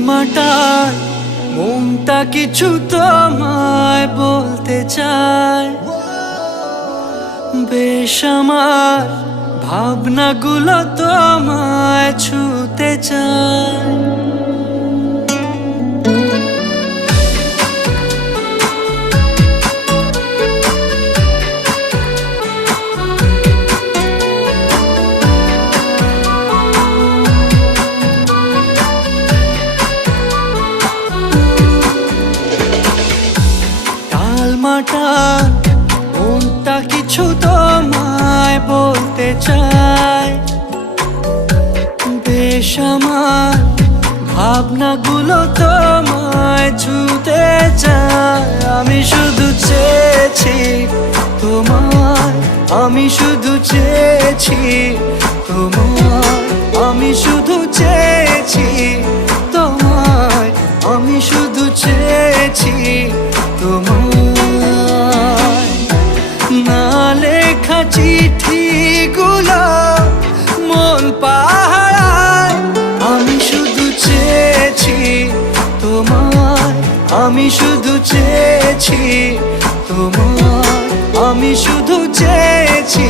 টালমাটাল মনটা কিছু তোমায় বলতে চায়, বেশ আমার ভাবনাগুলো তোমায় ছুতে চায়। টালমাটাল মনটা কিছু তোমায় বলতে চায়, বেশ আমার ভাবনাগুলো তোমায় ছুতে চায়। আমি শুধু চেয়েছি তোমায়, আমি শুধু চেয়েছি তোমায়, আমি শুধু চেয়েছি তোমায়, আমি শুধু চেয়েছি তোমায়। না লেখা চিঠিগুলো মন পাহারায়, আমি শুধু চেয়েছি তোমায়, আমি শুধু চেয়েছি তোমায়, আমি শুধু চেয়েছি